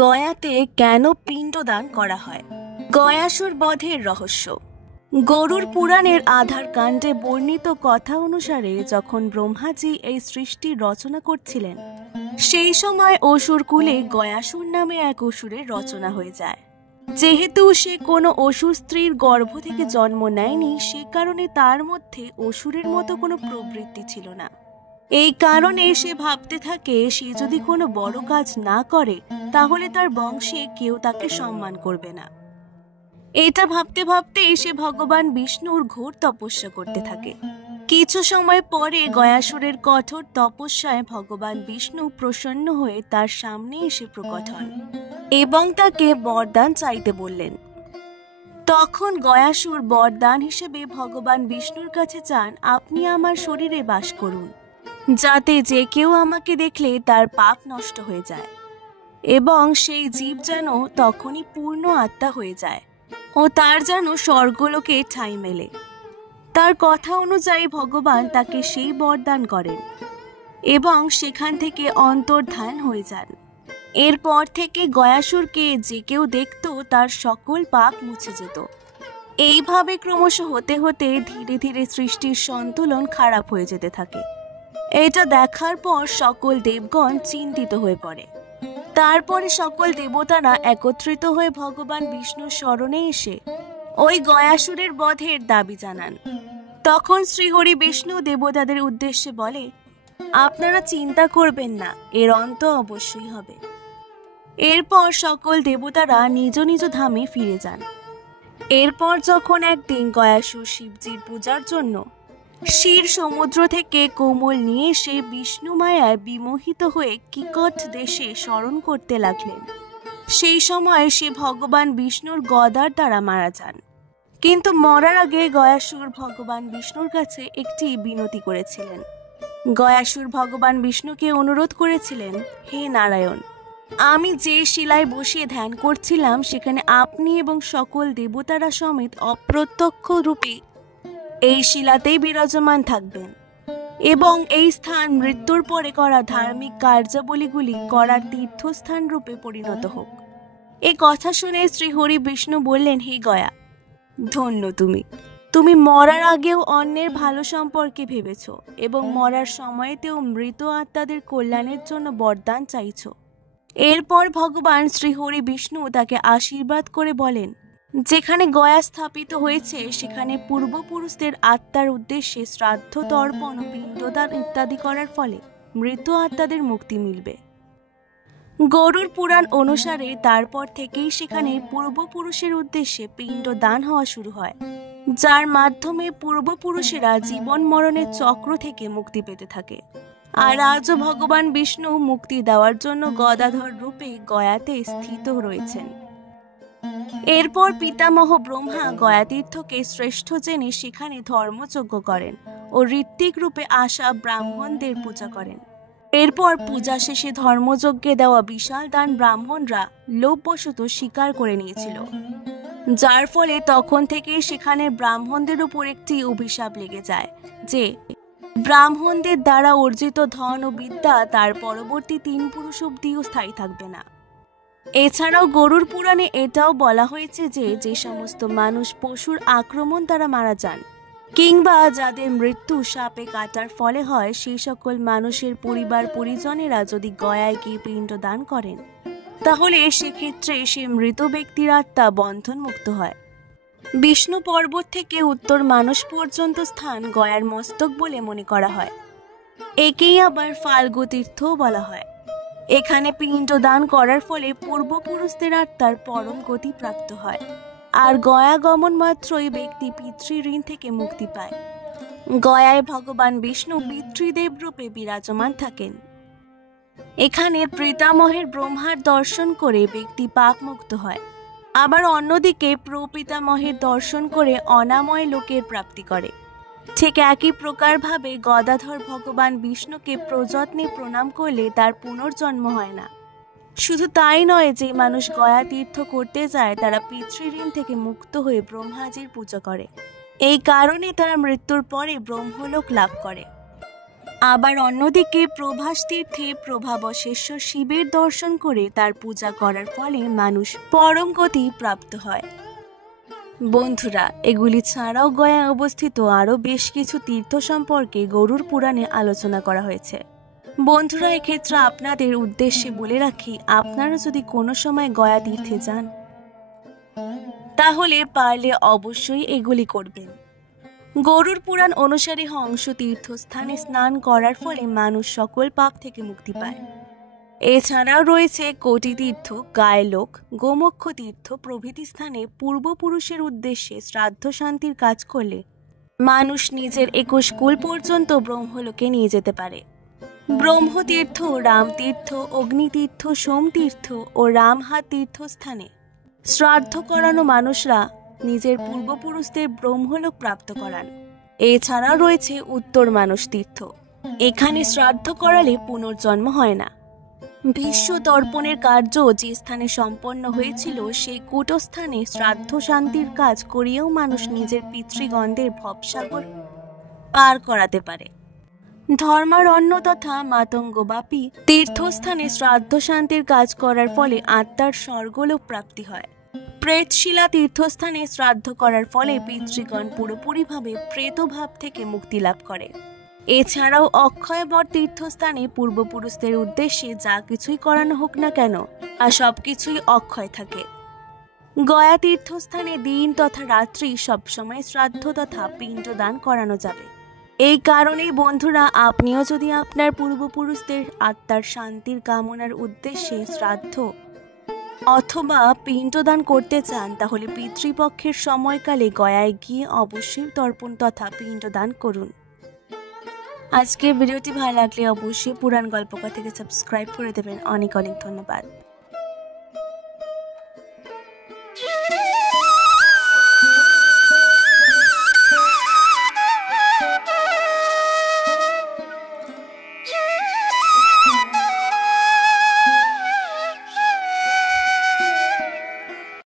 গয়াতে কেন পিণ্ডদান করা হয়? গয়াসুর বধের রহস্য। গরুর পুরাণের আধার কাণ্ডে বর্ণিত কথা অনুসারে যখন ব্রহ্মাজি এই সৃষ্টি রচনা করছিলেন, সেই সময় অসুর কুলে গয়াসুর নামে এক অসুরের রচনা হয়ে যায়। যেহেতু সে কোনো অসুর স্ত্রীর গর্ভ থেকে জন্ম নেয়নি, সে কারণে তার মধ্যে অসুরের মতো কোনো প্রবৃত্তি ছিল না। এই কারণে সে ভাবতে থাকে, সে যদি কোনো বড় কাজ না করে তাহলে তার বংশে কেউ তাকে সম্মান করবে না। এটা ভাবতে ভাবতে সে ভগবান বিষ্ণুর ঘোর তপস্যা করতে থাকে। কিছু সময় পরে গয়াসুরের কঠোর তপস্যায় ভগবান বিষ্ণু প্রসন্ন হয়ে তার সামনে এসে প্রকট হন এবং তাকে বরদান চাইতে বললেন। তখন গয়াসুর বরদান হিসেবে ভগবান বিষ্ণুর কাছে চান, আপনি আমার শরীরে বাস করুন, যাতে যে কেউ আমাকে দেখলে তার পাপ নষ্ট হয়ে যায় এবং সেই জীব যেন তখনই পূর্ণ আত্মা হয়ে যায় ও তার যেন স্বর্গলোকে ঠাঁই মেলে। তার কথা অনুযায়ী ভগবান তাকে সেই বরদান করেন এবং সেখান থেকে অন্তর্ধান হয়ে যান। এরপর থেকে গয়াসুরকে যে কেউ দেখত তার সকল পাপ মুছে যেত। এইভাবে ক্রমশ হতে হতে ধীরে ধীরে সৃষ্টির সন্তুলন খারাপ হয়ে যেতে থাকে। এটা দেখার পর সকল দেবগণ চিন্তিত হয়ে পড়ে। তারপরে সকল দেবতারা একত্রিত হয়ে ভগবান বিষ্ণুর শরণে এসে ওই গয়াসুরের বধের দাবি জানান। তখন শ্রীহরি বিষ্ণু দেবতাদের উদ্দেশ্যে বলে, আপনারা চিন্তা করবেন না, এর অন্ত অবশ্যই হবে। এরপর সকল দেবতারা নিজ নিজ ধামে ফিরে যান। এরপর যখন একদিন গয়াসুর শিবজির পূজার জন্য ক্ষীর সমুদ্র থেকে কোমল নিয়ে এসে বিষ্ণু মায়ায় বিমোহিত হয়ে কিকট দেশে স্মরণ করতে লাগলেন, সেই সময় সে ভগবান বিষ্ণুর গদার দ্বারা মারা যান। কিন্তু মরার আগে গয়াসুর ভগবান বিষ্ণুর কাছে একটি বিনতি করেছিলেন। গয়াসুর ভগবান বিষ্ণুকে অনুরোধ করেছিলেন, হে নারায়ণ, আমি যে শিলায় বসে ধ্যান করছিলাম সেখানে আপনি এবং সকল দেবতারা সমেত অপ্রত্যক্ষ রূপে এই শিলাতেই বিরাজমান থাকবেন এবং এই স্থান মৃত্যুর পরে করা ধার্মিক কার্যাবলীগুলি করার তীর্থস্থান রূপে পরিণত হোক। এ কথা শুনে শ্রীহরি বিষ্ণু বললেন, হে গয়া, ধন্য তুমি মরার আগেও অন্যের ভালো সম্পর্কে ভেবেছ এবং মরার সময়তেও মৃত আত্মাদের কল্যাণের জন্য বরদান চাইছ। এরপর ভগবান শ্রীহরি বিষ্ণু তাকে আশীর্বাদ করে বলেন, যেখানে গয়া স্থাপিত হয়েছে সেখানে পূর্বপুরুষদের আত্মার উদ্দেশ্যে শ্রাদ্ধ তর্পণ ও পিণ্ডদান ইত্যাদি করার ফলে মৃত আত্মাদের মুক্তি মিলবে। গরুর পুরাণ অনুসারে তারপর থেকেই সেখানে পূর্বপুরুষের উদ্দেশ্যে পিণ্ডদান হওয়া শুরু হয়, যার মাধ্যমে পূর্বপুরুষেরা জীবন মরণের চক্র থেকে মুক্তি পেতে থাকে। আর আজও ভগবান বিষ্ণু মুক্তি দেওয়ার জন্য গদাধর রূপে গয়াতে স্থিত রয়েছেন। এরপর পিতামহ ব্রহ্মা গয়াতীর্থকে শ্রেষ্ঠ জেনে সেখানে ধর্মযজ্ঞ করেন ও ঋত্বিক রূপে আসা ব্রাহ্মণদের পূজা করেন। এরপর পূজা শেষে ধর্মযজ্ঞে দেওয়া বিশাল দান ব্রাহ্মণরা লোভবশত স্বীকার করে নিয়েছিল, যার ফলে তখন থেকে সেখানে ব্রাহ্মণদের উপর একটি অভিশাপ লেগে যায় যে ব্রাহ্মণদের দ্বারা অর্জিত ধন ও বিদ্যা তার পরবর্তী 3 পুরুষ অবধিও স্থায়ী থাকবে না। এছাড়াও গরুর পুরাণে এটাও বলা হয়েছে যে যে সমস্ত মানুষ পশুর আক্রমণ দ্বারা মারা যান কিংবা যাদের মৃত্যু সাপে কাটার ফলে হয়, সেই সকল মানুষের পরিবার পরিজনেরা যদি গয়ায় গিয়ে পিণ্ড দান করেন তাহলে সেক্ষেত্রে সে মৃত ব্যক্তির আত্মা বন্ধন মুক্ত হয়। বিষ্ণু পর্বত থেকে উত্তর মানস পর্যন্ত স্থান গয়ার মস্তক বলে মনে করা হয়। একেই আবার ফাল্গু তীর্থও বলা হয়। এখানে পিণ্ড দান করার ফলে পূর্বপুরুষদের আত্মার পরম গতি প্রাপ্ত হয় আর গয়া গমন মাত্রই ব্যক্তি পিতৃঋণ থেকে মুক্তি পায়। গয়ায় ভগবান বিষ্ণু পিতৃদেব রূপে বিরাজমান থাকেন। এখানে পিতামহের ব্রহ্মার দর্শন করে ব্যক্তি পাপ মুক্ত হয়, আবার অন্যদিকে প্রপিতামহের দর্শন করে অনাময় লোকের প্রাপ্তি করে। ঠিক একই প্রকারভাবে গদাধর ভগবান বিষ্ণুকে প্রযত্নে প্রণাম করলে তার পুনর্জন্ম হয় না। শুধু তাই নয়, যে মানুষ গয়া তীর্থ করতে যায় তারা পিতৃঋণ থেকে মুক্ত হয়ে ব্রহ্মাজির পূজা করে। এই কারণে তারা মৃত্যুর পরে ব্রহ্মলোক লাভ করে। আবার অন্যদিকে প্রভাস তীর্থে প্রভাবশেশ্বর শিবের দর্শন করে তার পূজা করার ফলে মানুষ পরম গতি প্রাপ্ত হয়। বন্ধুরা, এগুলি ছাড়াও গয়ায় অবস্থিত আরও বেশ কিছু তীর্থ সম্পর্কে গরুড় পুরাণে আলোচনা করা হয়েছে। বন্ধুরা, এক্ষেত্রে আপনাদের উদ্দেশ্যে বলে রাখি, আপনারা যদি কোনো সময় গয়া তীর্থে যান তাহলে পারলে অবশ্যই এগুলি করবেন। গরুড় পুরাণ অনুসারে হংস তীর্থস্থানে স্নান করার ফলে মানুষ সকল পাপ থেকে মুক্তি পায়। এছাড়াও রয়েছে কোটি তীর্থ, গায়লোক, গোমক্ষ তীর্থ প্রভৃতি স্থানে পূর্বপুরুষের উদ্দেশ্যে শ্রাদ্ধ শান্তির কাজ করলে মানুষ নিজের 21 কুল পর্যন্ত ব্রহ্মলোকে নিয়ে যেতে পারে। ব্রহ্মতীর্থ, রামতীর্থ, অগ্নিতীর্থ, সোমতীর্থ ও রামহাট তীর্থস্থানে শ্রাদ্ধ করানো মানুষরা নিজের পূর্বপুরুষদের ব্রহ্মলোক প্রাপ্ত করান। এছাড়াও রয়েছে উত্তর মানস তীর্থ, এখানে শ্রাদ্ধ করালে পুনর্জন্ম হয় না। ভীষ্ম তর্পণের কার্য যে স্থানে সম্পন্ন হয়েছিল সেই কূটস্থানে শ্রাদ্ধ শান্তির কাজ করিয়েও মানুষ নিজের পিতৃগণদের ভবসাগর পার করাতে পারে। ধর্মারণ্য তথা মাতঙ্গবাপী তীর্থস্থানে শ্রাদ্ধ শান্তির কাজ করার ফলে আত্মার স্বর্গলোক প্রাপ্তি হয়। প্রেতশিলা তীর্থস্থানে শ্রাদ্ধ করার ফলে পিতৃগণ পুরোপুরিভাবে প্রেতভাব থেকে মুক্তি লাভ করে। এছাড়াও অক্ষয়বট তীর্থস্থানে পূর্বপুরুষদের উদ্দেশ্যে যা কিছুই করানো হোক না কেন আর সবকিছুই অক্ষয় থাকে। গয়া তীর্থস্থানে দিন তথা রাত্রি সবসময় শ্রাদ্ধ তথা পিণ্ডদান করানো যাবে। এই কারণেই বন্ধুরা, আপনিও যদি আপনার পূর্বপুরুষদের আত্মার শান্তির কামনার উদ্দেশ্যে শ্রাদ্ধ অথবা পিণ্ডদান করতে চান তাহলে পিতৃপক্ষের সময়কালে গয়ায় গিয়ে অবশ্যই তর্পণ তথা পিণ্ডদান করুন। আজকের ভিডিওটি ভালো লাগলে অবশ্যই পুরাণ গল্পকথা থেকে সাবস্ক্রাইব করে দেবেন। অনেক অনেক ধন্যবাদ।